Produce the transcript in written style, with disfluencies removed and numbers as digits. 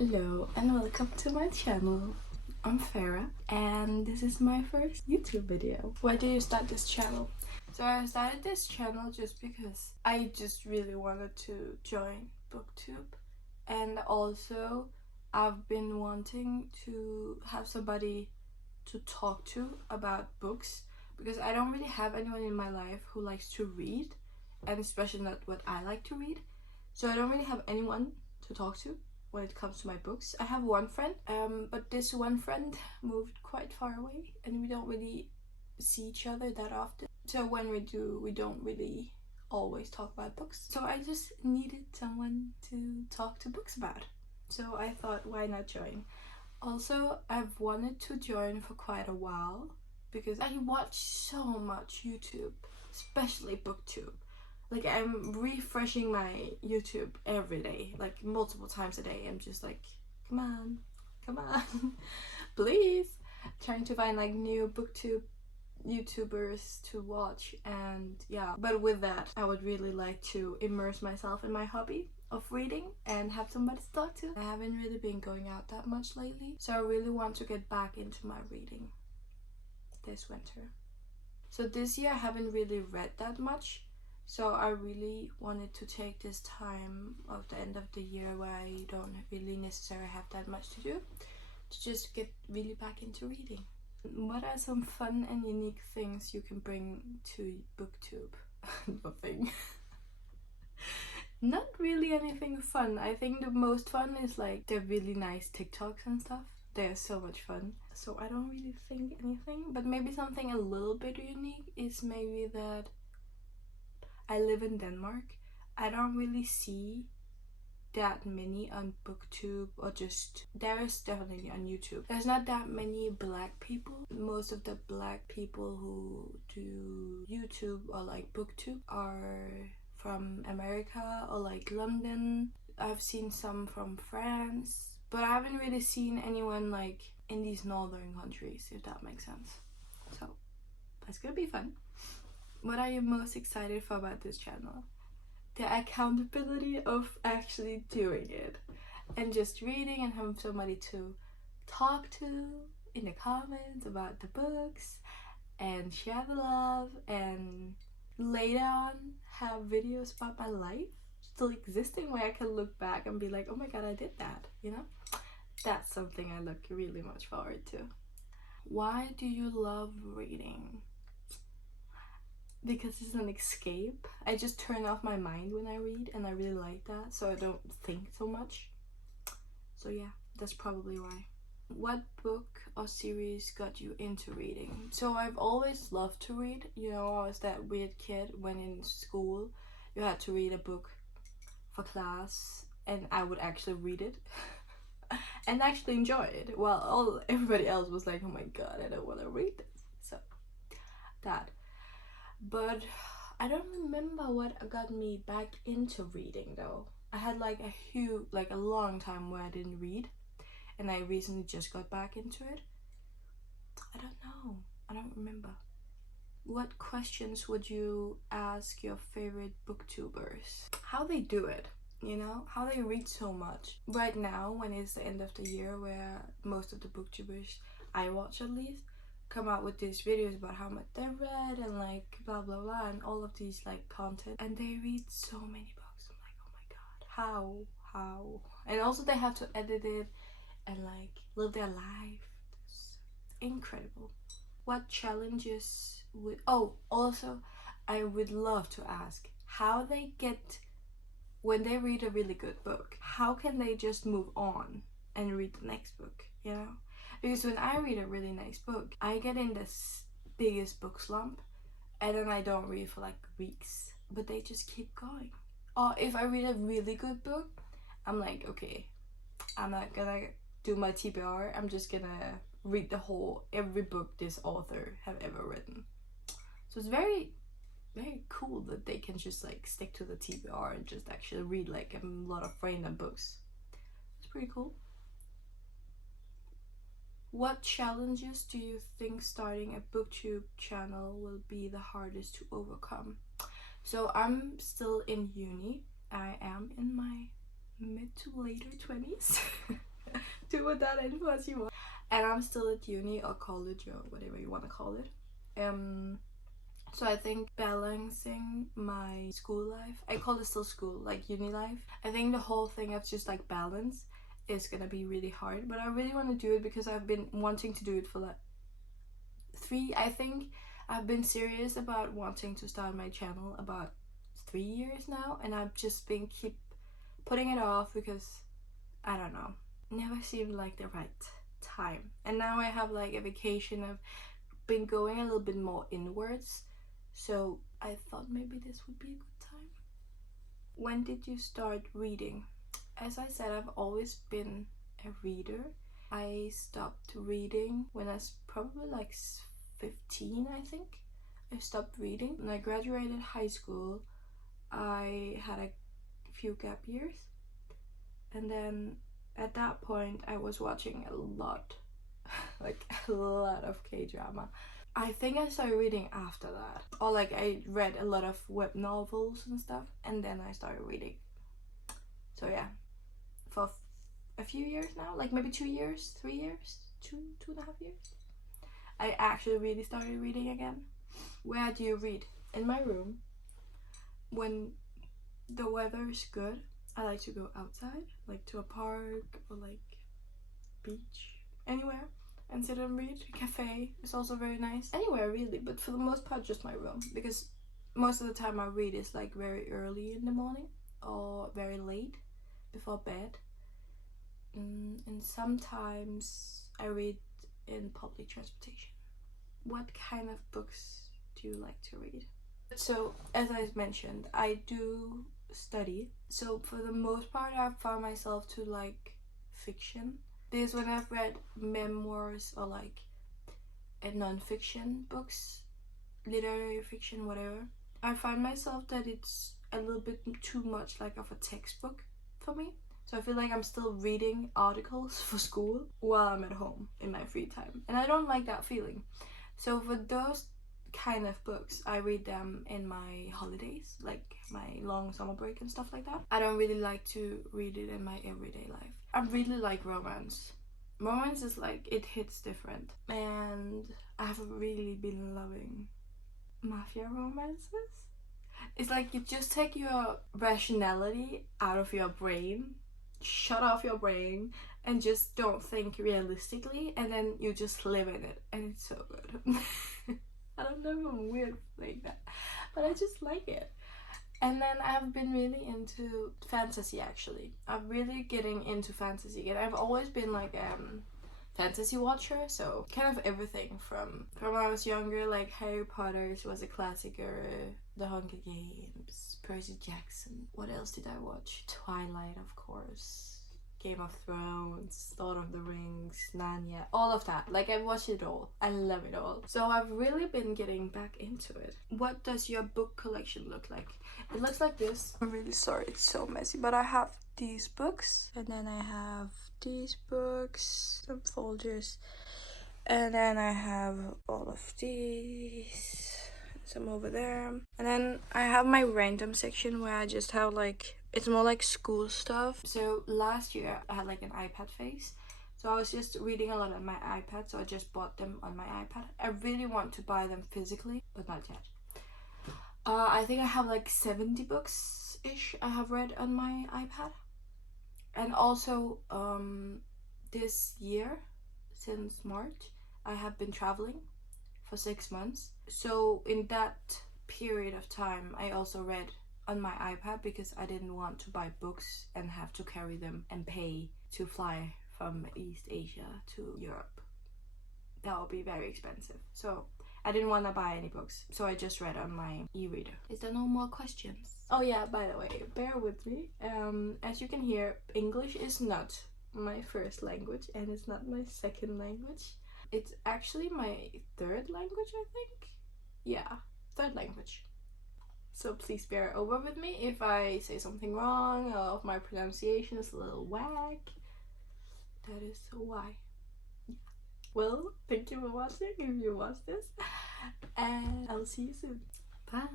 Hello and welcome to my channel. I'm Farah and this is my first YouTube video. Why did you start this channel? So I started this channel just because I just really wanted to join BookTube, and also I've been wanting to have somebody to talk to about books, because I don't really have anyone in my life who likes to read, and especially not what I like to read. So I don't really have anyone to talk to when it comes to my books. I have one friend, but this one friend moved quite far away and we don't really see each other that often. So when we do, we don't really always talk about books. So I just needed someone to talk to books about. So I thought, why not join? Also, I've wanted to join for quite a while because I watch so much YouTube, especially BookTube. Like, I'm refreshing my YouTube every day, like multiple times a day. I'm just like, come on, please. Trying to find like new BookTube YouTubers to watch, and yeah. But with that, I would really like to immerse myself in my hobby of reading and have somebody to talk to. I haven't really been going out that much lately, so I really want to get back into my reading this winter. So this year I haven't really read that much. So I really wanted to take this time of the end of the year where I don't really necessarily have that much to do to just get really back into reading. What are some fun and unique things you can bring to BookTube? Nothing. Not really anything fun. I think the most fun is like the really nice TikToks and stuff. They're so much fun. So I don't really think anything, but maybe something a little bit unique is maybe that I live in Denmark. I don't really see that many on BookTube, or just, there is definitely on YouTube. There's not that many black people. Most of the black people who do YouTube or like BookTube are from America or like London. I've seen some from France, but I haven't really seen anyone like in these northern countries, if that makes sense. So that's gonna be fun. What are you most excited for about this channel? The accountability of actually doing it and just reading and having somebody to talk to in the comments about the books and share the love, and later on have videos about my life still existing where I can look back and be like, oh my god, I did that, you know? That's something I look really much forward to. Why do you love reading? Because it's an escape. I just turn off my mind when I read, and I really like that, so I don't think so much. So yeah, that's probably why. What book or series got you into reading? So I've always loved to read. You know, I was that weird kid when in school you had to read a book for class, and I would actually read it and actually enjoy it, while everybody else was like, oh my god, I don't want to read this. So that. But I don't remember what got me back into reading though. I had like a long time where I didn't read, and I recently just got back into it. I don't know. I don't remember. What questions would you ask your favorite booktubers? How they do it, you know? How they read so much. Right now, when it's the end of the year, where most of the booktubers I watch at least come out with these videos about how much they read and like blah blah blah and all of these like content, and they read so many books. I'm like, oh my god, how? And also they have to edit it and like live their life. It's incredible. What challenges would, oh, also I would love to ask how they get, when they read a really good book, how can they just move on and read the next book, you know? Because when I read a really nice book, I get in this biggest book slump, and then I don't read for like weeks, but they just keep going. Or if I read a really good book, I'm like, okay, I'm not gonna do my TBR, I'm just gonna read every book this author have ever written. So it's very, very cool that they can just like stick to the TBR and just actually read like a lot of random books. It's pretty cool. What challenges do you think starting a BookTube channel will be the hardest to overcome? So I'm still in uni. I am in my mid to later 20s. with that info as you want. And I'm still at uni or college or whatever you want to call it. So I think balancing my school life, I call it still school, like uni life. I think the whole thing of just like balance is gonna be really hard, but I really want to do it because I've been wanting to do it for like I think I've been serious about wanting to start my channel about 3 years now, and I've just been keep putting it off because I don't know, never seemed like the right time. And now I have like a vacation, I've been going a little bit more inwards, so I thought maybe this would be a good time. When did you start reading? As I said, I've always been a reader. I stopped reading when I was probably like 15, I think. I stopped reading. When I graduated high school, I had a few gap years. And then at that point, I was watching a lot, like a lot of K-drama. I think I started reading after that. Or like I read a lot of web novels and stuff, and then I started reading. So yeah, for a few years now, like maybe 2 years, 3 years, two and a half years, I actually really started reading again. Where do you read? In my room. When the weather is good, I like to go outside, like to a park or like beach, anywhere, and sit and read. A cafe is also very nice. Anywhere really, but for the most part just my room, because most of the time I read is like very early in the morning or very late before bed. And sometimes I read in public transportation. What kind of books do you like to read? So as I mentioned, I do study, so for the most part I've found myself to like fiction, because when I've read memoirs or like non-fiction books, literary fiction, whatever, I find myself that it's a little bit too much like of a textbook for me. So I feel like I'm still reading articles for school while I'm at home in my free time, and I don't like that feeling. So for those kind of books, I read them in my holidays, like my long summer break and stuff like that. I don't really like to read it in my everyday life. I really like romance. Romance is like, it hits different, and I have really been loving mafia romances. It's like you just take your rationality out of your brain, shut off your brain, and just don't think realistically, and then you just live in it, and it's so good. I don't know if I'm weird like that, but I just like it. And then I've been really into fantasy, actually. I'm really getting into fantasy again. I've always been like fantasy watcher, so kind of everything from when I was younger, like Harry Potter was a classic, or The Hunger Games, Percy Jackson. What else did I watch? Twilight, of course. Game of Thrones, Lord of the Rings, Narnia, all of that. Like, I watch it all. I love it all. So I've really been getting back into it. What does your book collection look like? It looks like this. I'm really sorry, it's so messy, but I have these books, and then I have these books, some folders, and then I have all of these, some over there, and then I have my random section where I just have like, it's more like school stuff. So last year I had like an iPad phase, so I was just reading a lot on my iPad, so I just bought them on my iPad. I really want to buy them physically, but not yet. I think I have like 70 books ish I have read on my iPad. And also this year, since March, I have been traveling for 6 months. So in that period of time, I also read on my iPad, because I didn't want to buy books and have to carry them and pay to fly from East Asia to Europe. That would be very expensive. So I didn't want to buy any books, so I just read on my e-reader. Is there no more questions? Oh yeah, by the way, bear with me. As you can hear, English is not my first language, and it's not my second language. It's actually my third language, I think. Yeah, third language. So please bear over with me if I say something wrong, or if my pronunciation is a little whack. That is why. Well, thank you for watching if you watched this, and I'll see you soon. Bye!